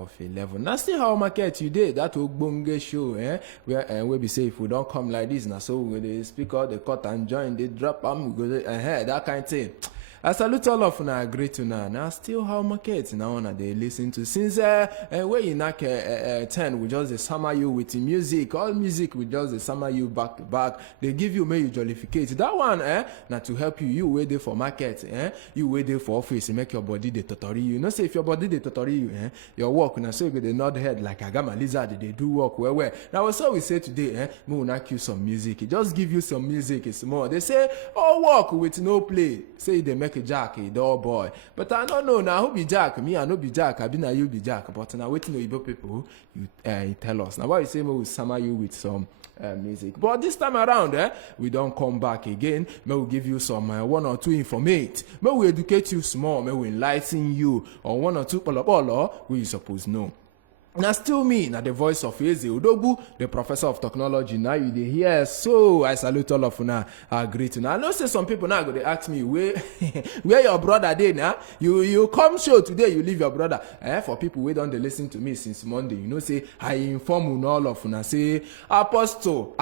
of 11. Now still how market you did that ogbonge show, where we be say if we don't come like this now, so we speak all the cut and join, they drop we go that kind of thing. I salute all of una, great to now still how market now una they listen to since where you knock 10 we just summer you with the music, all music we just summer you back to back. They give you may you jollificate that one now to help you wait there for market, you wait there for office, make your body the tutorial. You know say if your body the tutorial you your work now so you go the nod head like a gamma lizard, they do work well. Now what we say today, we will knock you some music. It just give you some music, it's more. They say work with no play. Say they make a Jack, a door boy. But I don't know now who be Jack. Me, I know be Jack. I be now you be Jack. But now waiting to Igbo people, you tell us. Now why you say we will summer you with some music. But this time around, we don't come back again. May we give you some one or two informate. May we educate you small. May we enlighten you on one or two polo we you suppose know. Now still me, now the voice of Eze Odogwu, the professor of technology. Now you dey hear, so I salute all of una. Great. Now I know say some people now go they ask me where your brother dey now. You come show today, you leave your brother. For people who don't listen to me since Monday, you know say I inform you all of una say apostle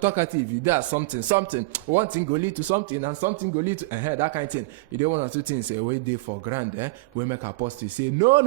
talkative. You there something. One thing go lead to something and something go lead to that kind of thing. You don't want to two things wait there for grand. We make apostle say no.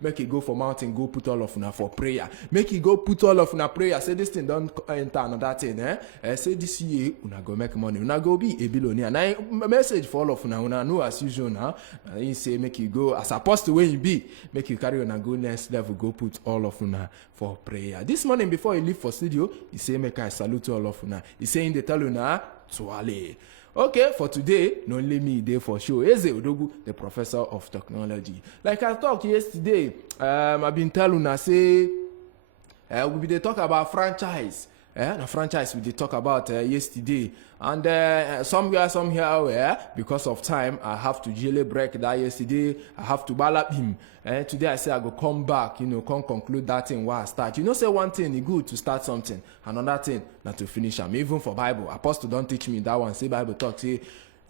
Make it go for mountain. Go put all of una for prayer. Make you go put all of una prayer. Say this thing don't enter another thing. Say this year una go make money. Una go be a billionaire. Now message for all of una know as usual now. You say make you go as apostle when you be. Make you carry on and go next level. Go put all of una for prayer. This morning before you leave for studio, he say make I salute all of una. He saying they tell una Tuale. Okay, for today, not only me there for show. Eze Odogwu, the professor of technology. Like I talked yesterday, I've been telling you, say, we be talk about franchise. The franchise we did talk about yesterday. And somewhere, because of time, I have to really break that yesterday. I have to ballot him. Today I say I go come back, come conclude that thing while I start. You know, say one thing, it's good to start something. Another thing, not to finish them. Even for Bible, Apostle don't teach me that one. Say Bible talk, say,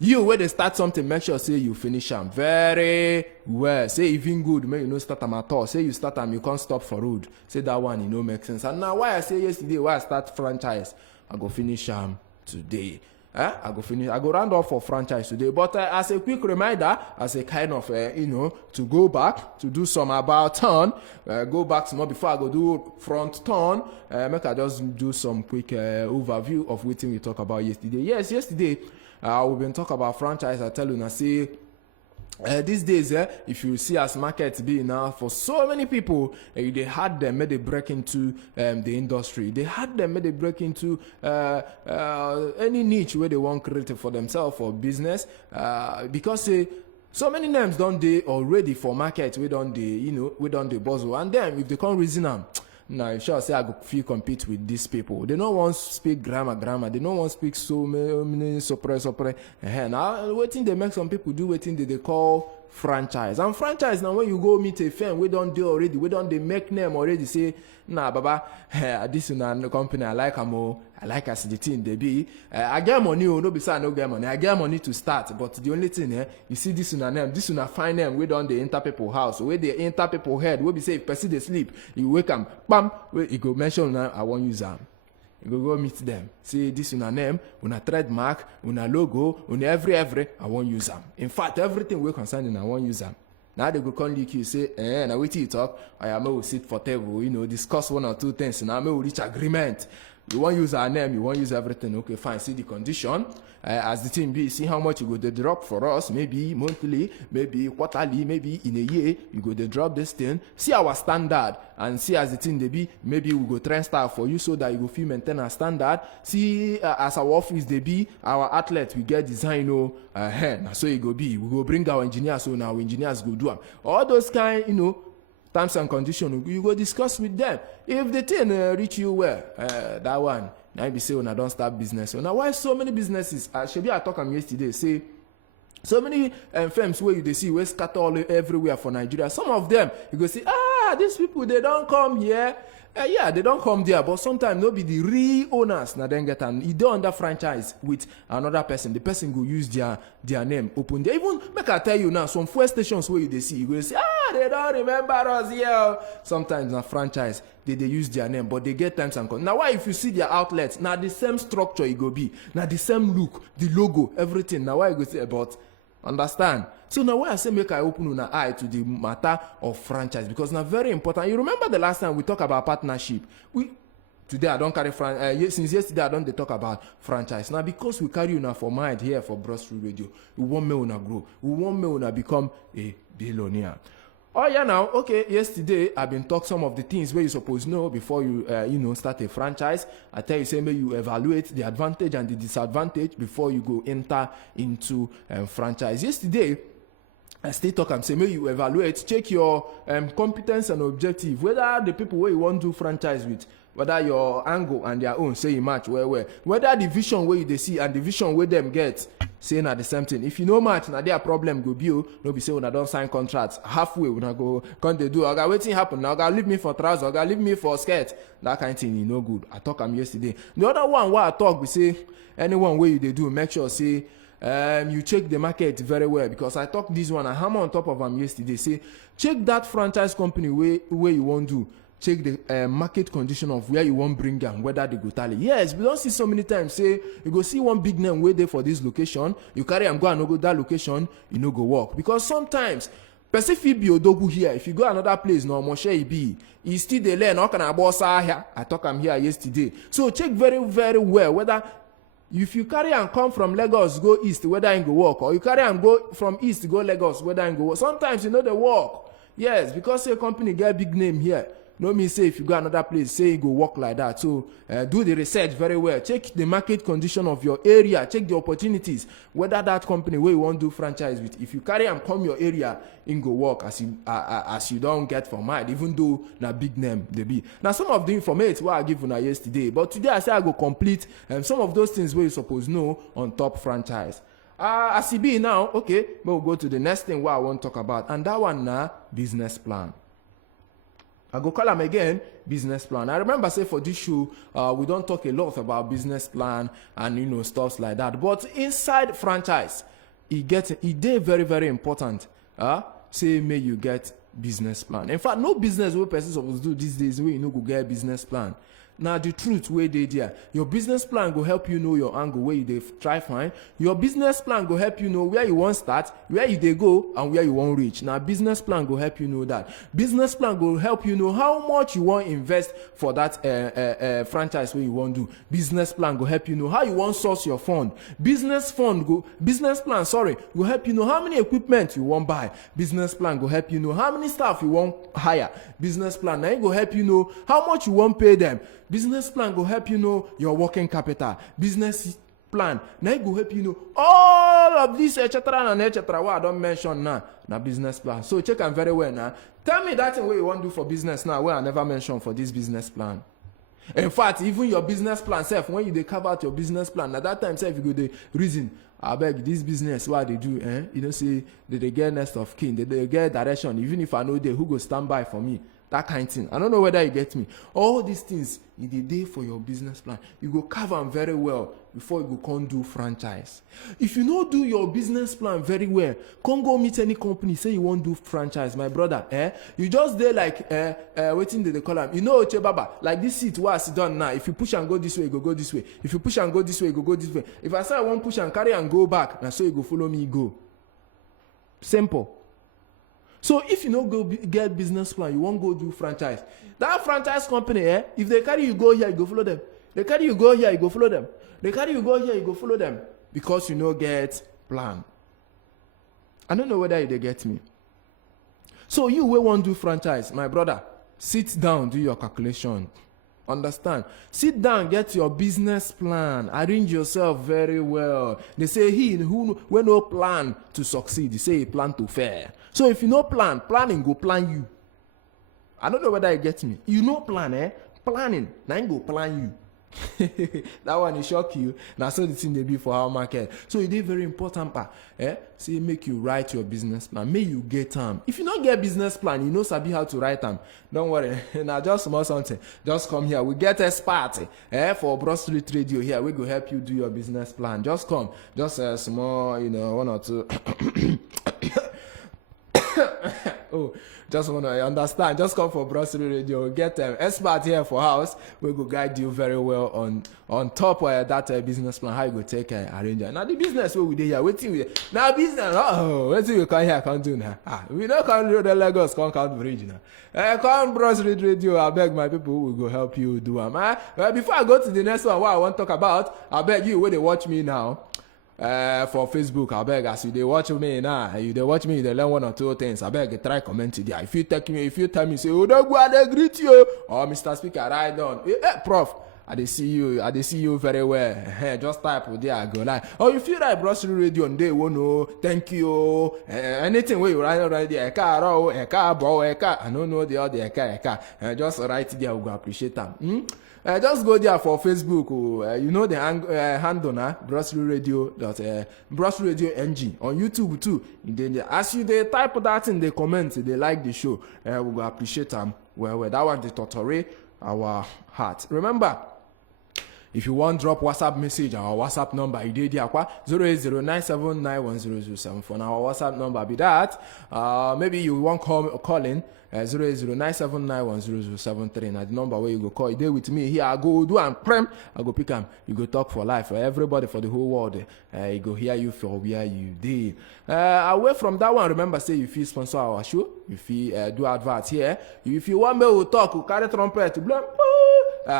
you when they start something, make sure say you finish them very well. Say even good, may you no start them at all. Say you start them, you can't stop for road. Say that one, make sense. And now why I say yesterday, why I start franchise, I go finish them today. I go round off for franchise today. But as a quick reminder, as a kind of to go back to do some about turn, go back some more before I go do front turn. Make I just do some quick overview of what we talked about yesterday. Yes, yesterday we've been talking about franchise. I tell you now, say. These days, if you see as market be now for so many people, they had them made a break into the industry. They had them made a break into any niche where they want to create for themselves or business, because so many names don't they already for market. We don't they buzzle, and then if they can't reason them. Now, sure, say I go feel compete with these people. They don't want to speak grammar. They don't want to speak so many suppress. Now, waiting they make some people do waiting they call franchise. And franchise now when you go meet a firm, we don't do already. We don't they make name already. Say, nah, baba, this is a company I like them. I like as the thing they be. I get money, no beside no get money. I get money to start, but the only thing you see this one name, this one fine name. We don't they enter people house, where they enter people head. We be say if person they sleep, you wake them, bam, you go mention now. I want use them. You go meet them. See this una name, una trademark, una logo, una every. I want use them. In fact, everything we concerning, I want use them. Now they go call you say, now wait till you talk. I will sit for table, discuss one or two things. Now I will reach agreement. You want to use our name, you want to use everything. Okay, fine. See the condition. As the thing be, see how much you go to drop for us. Maybe monthly, maybe quarterly, maybe in a year. You go to drop this thing. See our standard and see as the thing they be. Maybe we go train staff for you so that you go feel maintain our standard. See as our office they be, our athlete we get design. So you go be. We go bring our engineers. So now our engineers go do them. All those kind, terms and conditions, you go discuss with them. If the thing reach you well, that one, now you be say when I don't start business. So now why so many businesses? Shebi I talk them yesterday, say so many firms where you see we scatter all everywhere for Nigeria. Some of them you go see, these people they don't come here. They don't come there, but sometimes no be the real owners now then get an either under franchise with another person. The person go use their name open there. Even make I tell you now, some fuel stations where you they see, you go say, they don't remember us here. Sometimes na franchise, they use their name, but they get terms and conditions. Now why if you see their outlets, now the same structure it go be, now the same look, the logo, everything. Now why you go say about, understand? So now why I say make I open una eye to the matter of franchise, because now very important. You remember the last time we talk about partnership? Today I don't carry since yesterday I don't talk about franchise. Now because we carry una for mind here for Broad Street Radio, we want me una grow. We want me una become a billionaire. Oh yeah, now okay. Yesterday I've been talk some of the things where you supposed know before you start a franchise. I tell you, say maybe you evaluate the advantage and the disadvantage before you go enter into franchise. Yesterday I still talk and say maybe you evaluate, check your competence and objective, whether the people where you want to do franchise with, whether your angle and their own say you match well, whether the vision where you they see and the vision where them get saying at the same thing. If you know match, now their problem go be no be say when I don't sign contracts halfway when I go can't they do okay waiting happen now leave me for trousers, okay leave me for skirt, that kind of thing, you know good. I talk am yesterday. The other one where I talk we say anyone where you they do make sure say you check the market very well, because I talk this one and hammer on top of them yesterday. Say check that franchise company where you want to check the market condition of where you want bring them, whether they go tally. Yes, we don't see so many times say you go see one big name way there for this location, you carry and go and no go that location, you no go work, because sometimes person fit be odogu here, if you go another place no more share be he still dey learn how can I boss here. I talk am here yesterday. So check very very well whether if you carry and come from Lagos go east, whether you go work, or you carry and go from east go Lagos, whether you go work. Sometimes you know the work. Yes, because say company get big name here, no mean say if you go another place say you go work like that. So do the research very well, check the market condition of your area, check the opportunities, whether that company where you want to do franchise with, if you carry and come your area in go work as you don't get for mind, even though na big name they be. Now some of the information what I give you yesterday, but today I say I go complete some of those things where you suppose know on top franchise. As it be now, okay, we'll go to the next thing what I want to talk about, and that one na business plan. I go call them again business plan. I remember say for this show we don't talk a lot about business plan and stuff like that, but inside franchise it dey very very important. Say may you get business plan. In fact, no business wey person suppose do these days wey you no go get business plan. Now the truth wey dey there, your business plan go help you know your angle where you dey try find. Your business plan go help you know where you want start, where you dey go, and where you want reach. Now business plan go help you know that. Business plan go help you know how much you want invest for that franchise where you want do. Business plan go help you know how you want source your fund. Business plan go help you know how many equipment you want buy. Business plan go help you know how many staff you want hire. Business plan now go help you know how much you want pay them. Business plan go help you know your working capital. Business plan now go help you know all of this etc and etc what I don't mention now. Now business plan. So check them very well now. Tell me that thing what you want to do for business now where I never mentioned for this business plan. In fact, even your business plan self, when you dey carve out your business plan, at that time self you go dey reason, I beg this business what they do, you know say they get next of kin, they get direction. Even if I know they who go stand by for me. That kind of thing. I don't know whether you get me. All these things in the day for your business plan. You go carve them very well before you go come do franchise. If you don't do your business plan very well, come go meet any company, say you won't do franchise, my brother. You just there like waiting they call them. You know Oche Baba, like this seat where I sit down now. If you push and go this way, you go this way. If you push and go this way, you go this way. If I say I want push and carry and go back, now so you go follow me, go. Simple. So if you don't go get business plan, you won't go do franchise. That franchise company, if they carry you go here, you go follow them. They carry you go here, you go follow them. They carry you go here, you go follow them. Because you no get plan. I don't know whether they get me. So you will want to do franchise, my brother. Sit down, do your calculation. Understand? Sit down, get your business plan. Arrange yourself very well. They say he who no plan to succeed, they say he plan to fail. So if you no plan, planning go plan you. I don't know whether you get me. You no plan, planning, now go plan you. That one is shock you. Now so the thing they be for our market. So it is very important part. See, make you write your business plan. May you get them. If you don't get business plan, you know sabi how to write them. Don't worry. Now just small something. Just come here. We get expert for Broad Street Radio here. We go help you do your business plan. Just come. Just small, one or two. Oh, just want to understand. Just come for Brasserie Radio. Get expert here for house. We go guide you very well on top of that business plan. How you go take arrange it. Now the business we do here. Waiting we now business. Oh, waiting we come here can't do now. We don't come do the Lagos can't bridge now. Come Brasserie Radio. I beg my people will go help you do them. Before I go to the next one, what I want to talk about, I beg you when they watch me now. For Facebook, I beg as you they watch me now, you they watch me, they learn one or two things. I beg try comment there. If you tell me, say, oh, don't go and greet you, or Mr. Speaker, right on. Prof, I see you very well. Just type there, I go like, oh, you feel like Brasserie Radio on day one, oh, thank you. Anything where you write already, I don't know the other, just write there, we go appreciate them. Just go there for Facebook. You know the handle now, Brasserie Radio NG on YouTube too. As you they type that in the comments, they like the show. We go appreciate them. Well, that one the totally our heart. Remember, if you want drop WhatsApp message, our WhatsApp number is 08097910074. For our WhatsApp number be that. Maybe you want call in 08097910073. Now the number where you go call. There with me here. I go do and prem. I go pick them. You go talk for life for everybody for the whole world. You go hear you for where you did. Away from that one, remember say if you sponsor our show, if you do adverts here, if you want me to talk, we carry trumpet, blah.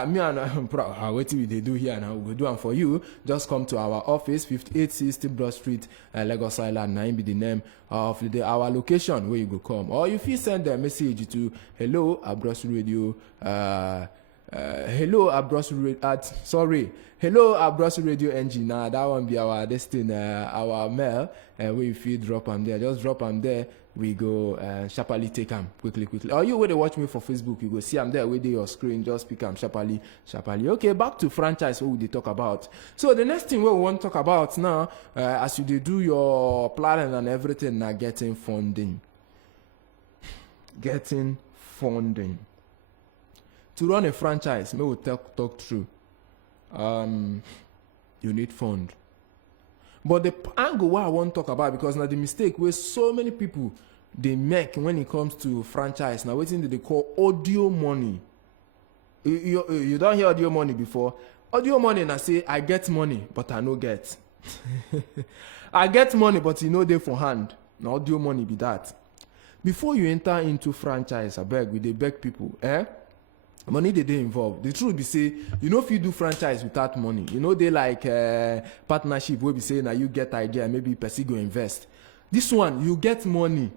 Me and what they do here now, we'll do them for you. Just come to our office, 5860 Broad Street, Lagos Island. 9 be the name of our location where you go come. Or if you send a message to hello at Brasserie Radio, hello at Brasserie Radio NG. Now that one be our destiny, our mail. Where if you drop them there, just drop them there. We go sharply take them quickly. Or you when they watch me for Facebook, you go see them there with your screen, just pick them sharply. Okay, back to franchise. What would they talk about? So the next thing we want to talk about now, as you do your planning and everything, now getting funding. To run a franchise, we will talk through. You need fund. But the angle what I want to talk about, because now the mistake where so many people they make when it comes to franchise, now waiting they call audio money. You don't hear audio money before. Audio money, and I say I get money, but I no get. I get money, but you know they for hand. Now audio money be that. Before you enter into franchise, I beg we they beg people, money they involved. The truth be say, you know if you do franchise without money, you know they like partnership where we say now you get idea, maybe person go invest. This one you get money.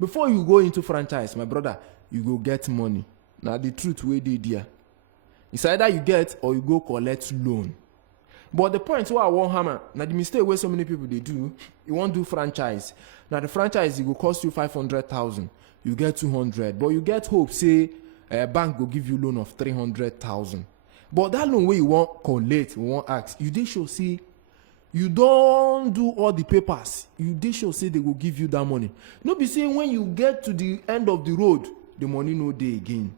Before you go into franchise, my brother, you go get money. Now the truth where they there. It's either you get or you go collect loan. But the point where I want hammer, now the mistake where so many people they do, you want to do franchise. Now the franchise it will cost you 500,000. You get 200, but you get hope say a bank will give you loan of 300,000. But that loan where you want collect, you want ask, you did show see you don't do all the papers. You did show say they will give you that money. No be saying when you get to the end of the road, the money no day again.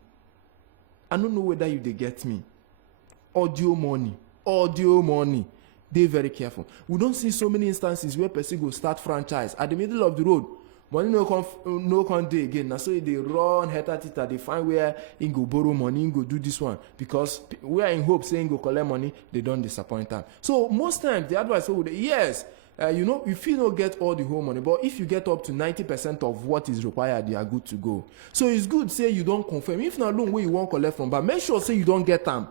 I don't know whether you they get me. Audio money. They very careful. We don't see so many instances where person go start franchise at the middle of the road. Money no come day again. Now so they run head-at-head, they find where he go borrow money, he go do this one. Because we are in hope saying go collect money, they don't disappoint them. So most times the advice would yes, if you don't get all the whole money, but if you get up to 90% of what is required, you are good to go. So it's good say you don't confirm. If not loan where you won't collect from, but make sure say you don't get them.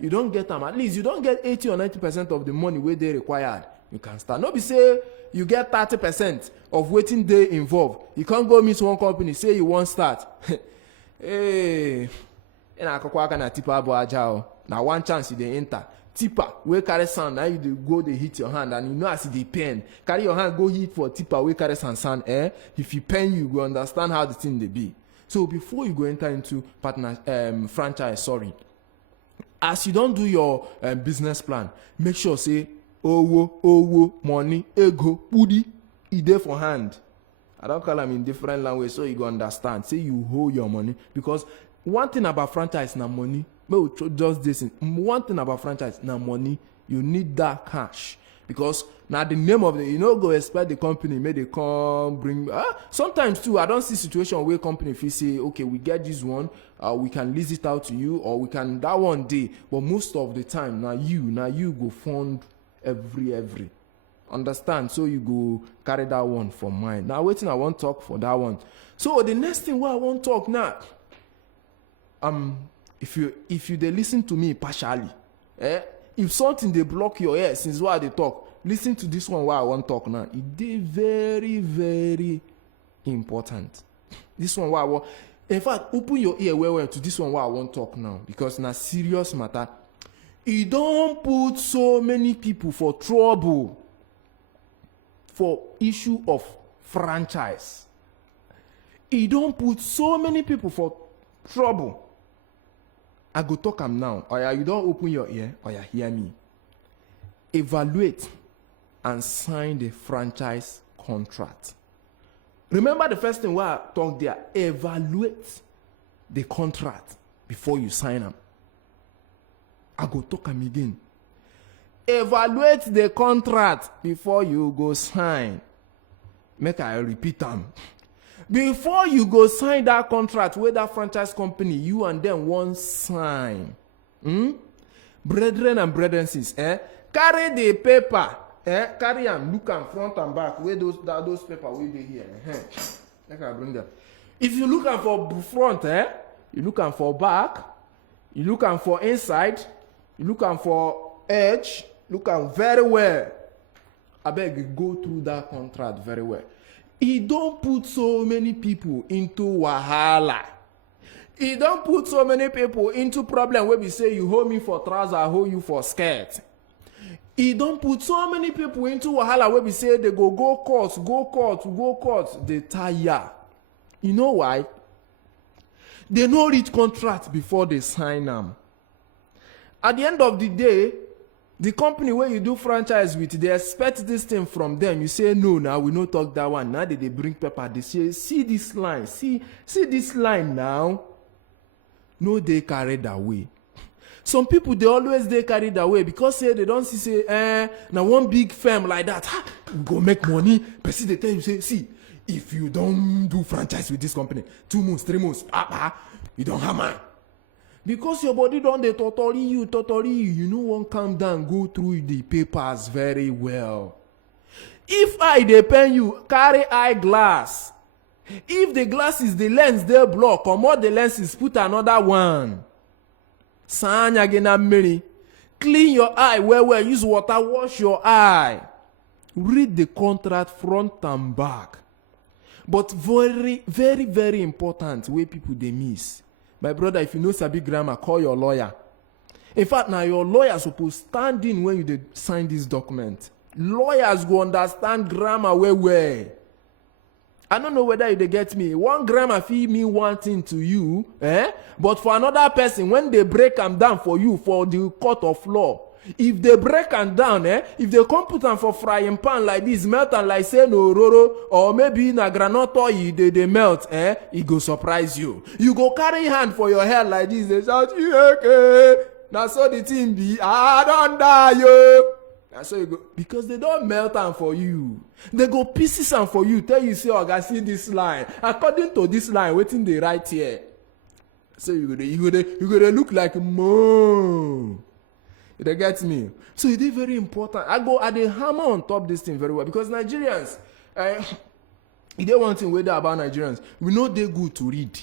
You don't get them. At least you don't get 80 or 90% of the money where they required. You can start. Not be say you get 30% of waiting day involved. You can't go meet one company, say you won't start. Hey, now one chance you dey enter. Tipper, we carry sand, now you go they hit your hand, and you know as they pain. Carry your hand, go hit for tipper, we carry sand. If you pain, you go understand how the thing they be. So before you go enter into franchise, as you don't do your business plan, make sure say owo, money, ego, pudi, ide for hand. I don't call them in different language so you go understand. Say you hold your money, because one thing about franchise na money. Just this. One thing about franchise na money. You need that cash. Because now the name of the, you know, go expect the company, may they come bring, sometimes too, I don't see situation where company feel say, okay, we get this one, we can lease it out to you, or we can, that one day, but most of the time, now you go fund every. Understand? So you go carry that one for mine. Now waiting, I want talk for that one. So the next thing what I want talk now, if you they listen to me partially, if something they block your ear since what they talk, listen to this one why I want talk now. It is very, very important. This one why I want, in fact, open your ear well to this one why I want talk now, because na serious matter. It don't put so many people for trouble for issue of franchise. It don't put so many people for trouble. I go talk am now. Or you don't open your ear, or you hear me. Evaluate and sign the franchise contract. Remember the first thing where I talk there, evaluate the contract before you sign them. I go talk am again. Evaluate the contract before you go sign. Make I repeat them. Before you go sign that contract with that franchise company, you and them won't sign. Brethren and brethren, carry the paper. Carry them, look am front and back. Where those paper will be here. Like I bring them. If you look am for front, you look am for back, you look am for inside, you look am for edge, look am very well. I beg you go through that contract very well. He don't put so many people into wahala. He don't put so many people into problem where we say you hold me for trouser, I hold you for skirt. He don't put so many people into wahala where we say they go court, they tire. You know why? They no read contract before they sign them. At the end of the day, the company where you do franchise with, they expect this thing from them. You say, no, now we no talk that one. Now they bring paper. They say, see this line. See this line now. No, they carry that way. Some people, they carry that way because say they don't see, now one big firm like that, we go make money. But see, they tell you, say, see, if you don't do franchise with this company, 2 months, 3 months, you don't have mine. Because your body don't they totally you know won't calm down, go through the papers very well. If I depend you, carry eyeglass. If the glass is the lens they block, or more the lens is put another one. Sanya gena miri. Clean your eye well, use water, wash your eye. Read the contract front and back. But very, very, very important where people they miss. My brother, if you know sabi grammar, call your lawyer. In fact, now your lawyer supposed stand in when you sign this document. Lawyers go understand grammar well. I don't know whether you get me. One grammar fee mean one thing to you, but for another person, when they break them down for you for the court of law, if they break them down, if they come put them for frying pan like this, melt and like say no roro, or maybe na granite oil they melt, it go surprise you. You go carry hand for your hair like this, they shout, okay. Now so the thing be, I don't die, yo. And so you go, because they don't melt them for you. They go pieces them for you, tell you, say, oh, I see this line. According to this line, waiting they right here. So you go look like more. They get me. So it is very important. I dey hammer on top this thing very well because Nigerians, it is one thing we about Nigerians. We know they're good to read.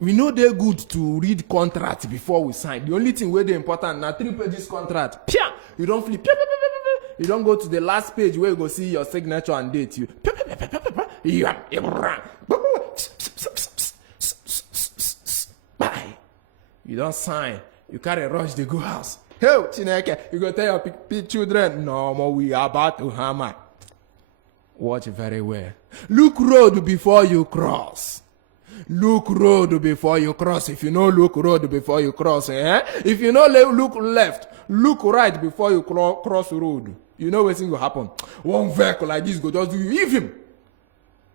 We know they're good to read contract before we sign. The only thing where they important now 3 pages contract. Pia! You don't flip. Pia, pia, pia, pia, pia. You don't go to the last page where you go see your signature and date. You. Pia, pia, pia, pia, pia, pia. Bye. You don't sign. You carry rush the go house. Hey, Chineke, you go tell your children, no more, we are about to hammer. Watch very well. Look road before you cross. Look road before you cross. If you know look road before you cross, If you know look left, look right before you cross road. You know what's going to happen. One vehicle like this go just do you leave him.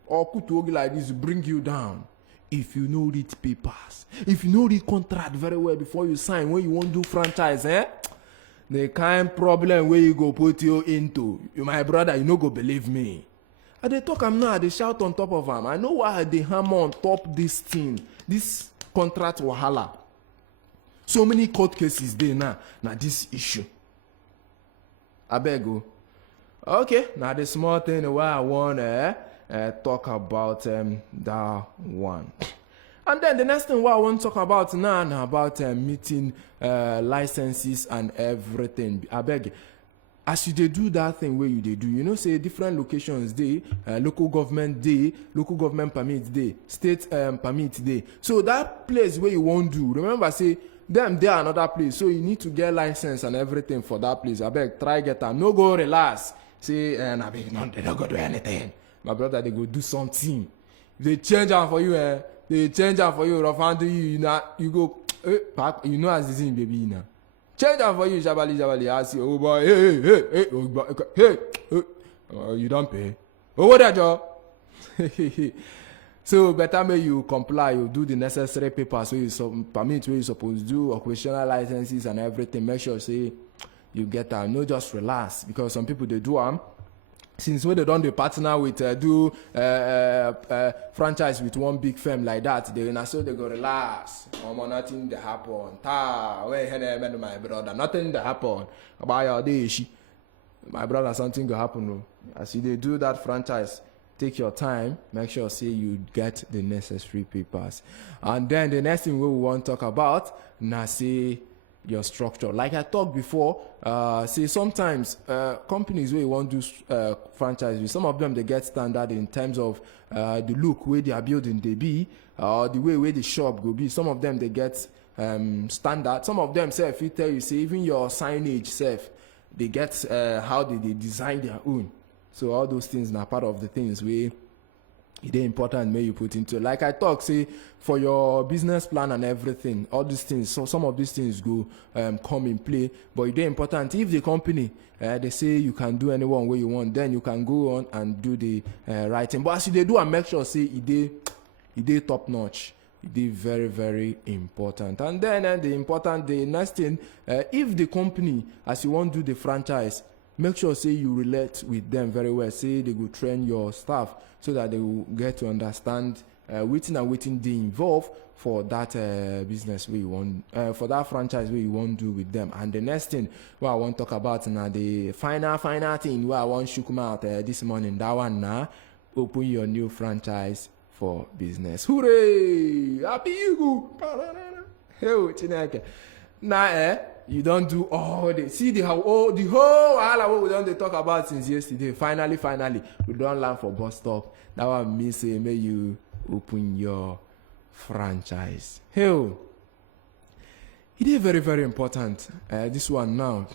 Or kutogi like this bring you down. If you know read papers, if you know read contract very well before you sign when you want to do franchise, the kind problem where you go put you into, my brother, you no go believe me. I dey talk am now, I dey shout on top of am. I know why I dey hammer on top this thing, this contract wahala. So many court cases dey now, na this issue. Abeg o. Okay, now the small thing wey I wan talk about that one. And then the next thing what I want to talk about now na about meeting licenses and everything. Abeg, as you dey do that thing wey you dey do, you know say different locations dey, local government dey, local government permit dey, state permit dey. So that place wey you wan do, remember say them dey another place, so you need to get license and everything for that place. Abeg, try get am, no go relax. Say abeg, no, they no go do anything. My brother, they go do something. If they change am for you, they change am for you, rough handle you, you go, you know as the thing baby now. Change am for you, jabali, ask you, oh boy, hey, you don't pay. Oh, what that job? So better may you comply, you do the necessary papers, so you permit where you supposed to do, occupational licenses and everything. Make sure say you get that. No, just relax, because some people they do since when they don't partner with do franchise with one big firm like that, they so they go relax. Nothing that happen. My brother, nothing that happen. About your day, my brother, something will happen. No. As you they do that franchise, take your time. Make sure say you get the necessary papers. And then the next thing we want to talk about, now say your structure. Like I talked before, say sometimes companies where you want to do franchise with, some of them they get standard in terms of the look where they are building they be, the way where the shop go be. Some of them they get standard. Some of them say if you tell you say even your signage self, they get how they design their own. So all those things are part of the things where it is important may you put into. Like I talk, say for your business plan and everything, all these things, so some of these things go come in play, but it is important. If the company they say you can do anyone way you want, then you can go on and do the writing. But as they do and make sure say it is top notch. It is very, very important. And then the next thing, if the company, as you want to do the franchise, make sure say you relate with them very well. Say they go train your staff so that they will get to understand waiting they involve for that business where you want, for that franchise where you want to do with them. And the next thing what I want to talk about now, the final thing where I want to shoot out this morning, that one now, open your new franchise for business. Hooray! Happy you go! Hey, now you don't do all the see the whole what we don't talk about since yesterday. Finally, we don't land for bus stop. That one means say may you open your franchise. Hell, it is very, very important. This one now.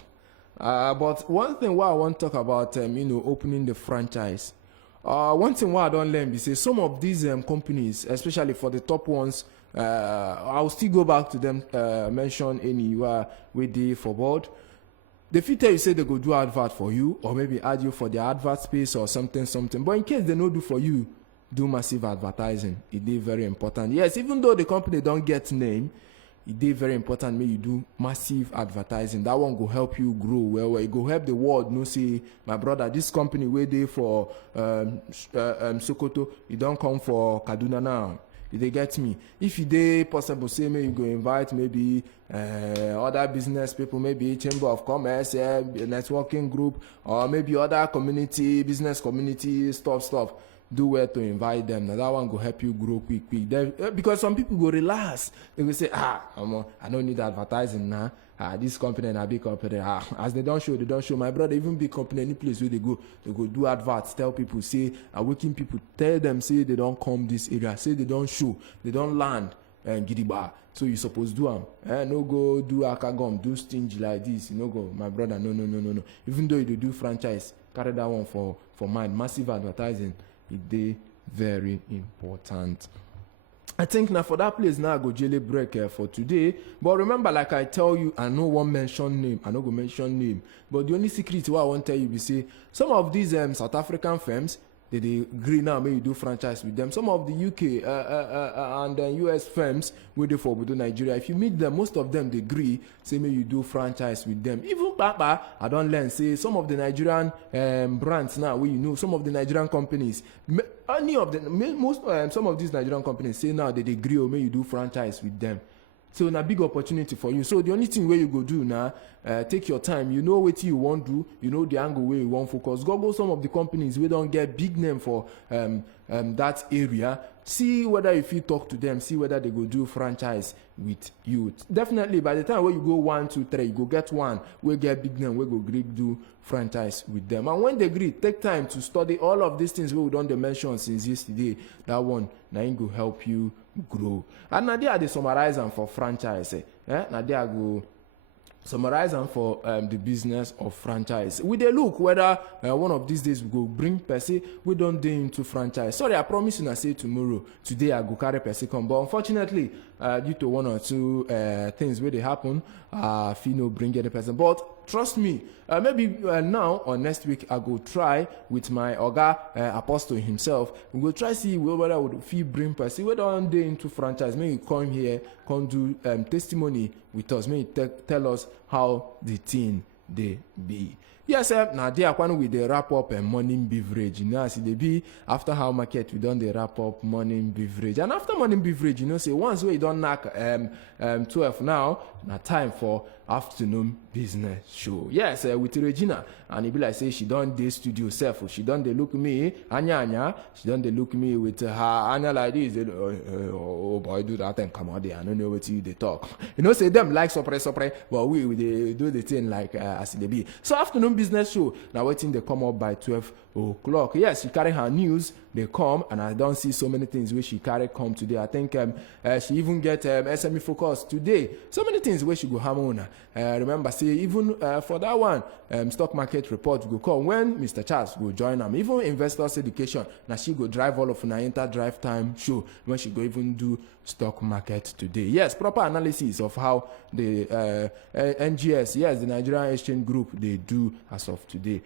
But one thing what I want to talk about, opening the franchise. One thing what I don't learn is say some of these companies, especially for the top ones, I'll still go back to them, mention any where they for board. The fit tell you say they go do advert for you, or maybe add you for their advert space or something. But in case they no do for you, do massive advertising. It is very important. Yes, even though the company don't get name, it is very important. May you do massive advertising. That one go help you grow well. It go help the world know say, my brother, this company where they for Sokoto, you don't come for Kaduna now. They get me. If it is possible, say maybe you go invite maybe other business people, maybe chamber of commerce, networking group, or maybe other community, business community stuff. Do well to invite them. Now that one go help you grow quick. Then, because some people go relax. They will say, I don't need advertising now. This company and a big company. As they don't show. My brother, even big company, any place where they go do adverts, tell people, say, waking people, tell them, say they don't come this area, say they don't show, they don't land, and gidiba. So you supposed to do them. No go do akagom, do stingy like this. You know go, my brother, no. Even though you do franchise, carry that one for mind. Massive advertising. It is very important. I think now for that place now I go jailbreak for today. But remember, like I tell you, I no one mention name. I no go mention name. But the only secret what I want to tell you is say some of these South African firms they agree now make you do franchise with them. Some of the UK and US firms wey dey for obodo Nigeria, if you meet them, most of them dey agree say make you do franchise with them. Even Papa, I don learn say some of the Nigerian brands now wey you know, some of the Nigerian companies, some of these Nigerian companies say now they agree or make you do franchise with them. So na big opportunity for you. So the only thing wey you go do now, take your time. You know what you want to do. You know the angle where you want focus. Go some of the companies we don't get big name for that area. See whether if you talk to them, see whether they go do franchise with you. Definitely, by the time where you go 1, 2, 3, you go get one. We get big name. We go Greek do franchise with them. And when they agree, take time to study all of these things we don't mention since yesterday. That one now it go help you grow. And now they are the summarize them for franchise. Now they are go summarize them for the business of franchise. We dey look whether one of these days we go bring person we don't dey into franchise. Sorry, I promise you I say tomorrow. Today I go carry person come, but unfortunately due to one or two things where they happen, if you know bring any person. But trust me, maybe now or next week I go try with my Oga Apostle himself. We go try see whether I would feel bring person we don't dey into franchise. Maybe come here, come do testimony with us. Maybe tell us how the thing they be. Yes, now they are when we they wrap up a morning beverage. You know, as they be after how market we done the wrap up morning beverage. And after morning beverage, you know, say once we don't knock 12 now time for afternoon business show. Yes, with Regina, and it be like say she done the studio self. She done they look me, Anya. She done they look me with her Anya like this. Oh boy, do that and come out there. I don't know what you they talk. You know, say them like surprise, but we they do the thing like as they be. So afternoon business show. Now waiting they come up by 12 o'clock. Yes, she carry her news. They come, and I don't see so many things where she carry come today. I think she even get SME focus today. So many things where she go hammer on. Remember, say even for that one, stock market report go come when Mr. Charles go join them. Even investors education. Now she go drive all of an enter drive time show when she go even do stock market today. Yes, proper analysis of how the NGS, yes, the Nigerian Exchange Group, they do as of today.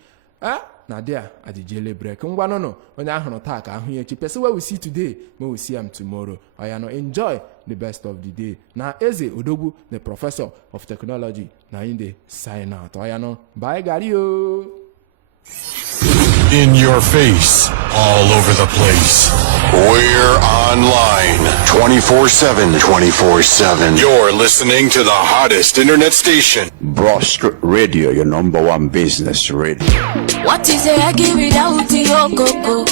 Now there at the jelly break. No, when I have attack, I hear cheap. So what we see today, we will see them tomorrow. I enjoy the best of the day. Now Eze Odogu, the professor of technology, now in the sign out. Bye, Gario. In your face, all over the place. We're online 24/7. 24/7. You're listening to the hottest internet station. Broad Street Radio, your number one business radio. What is it I give it out to your coco?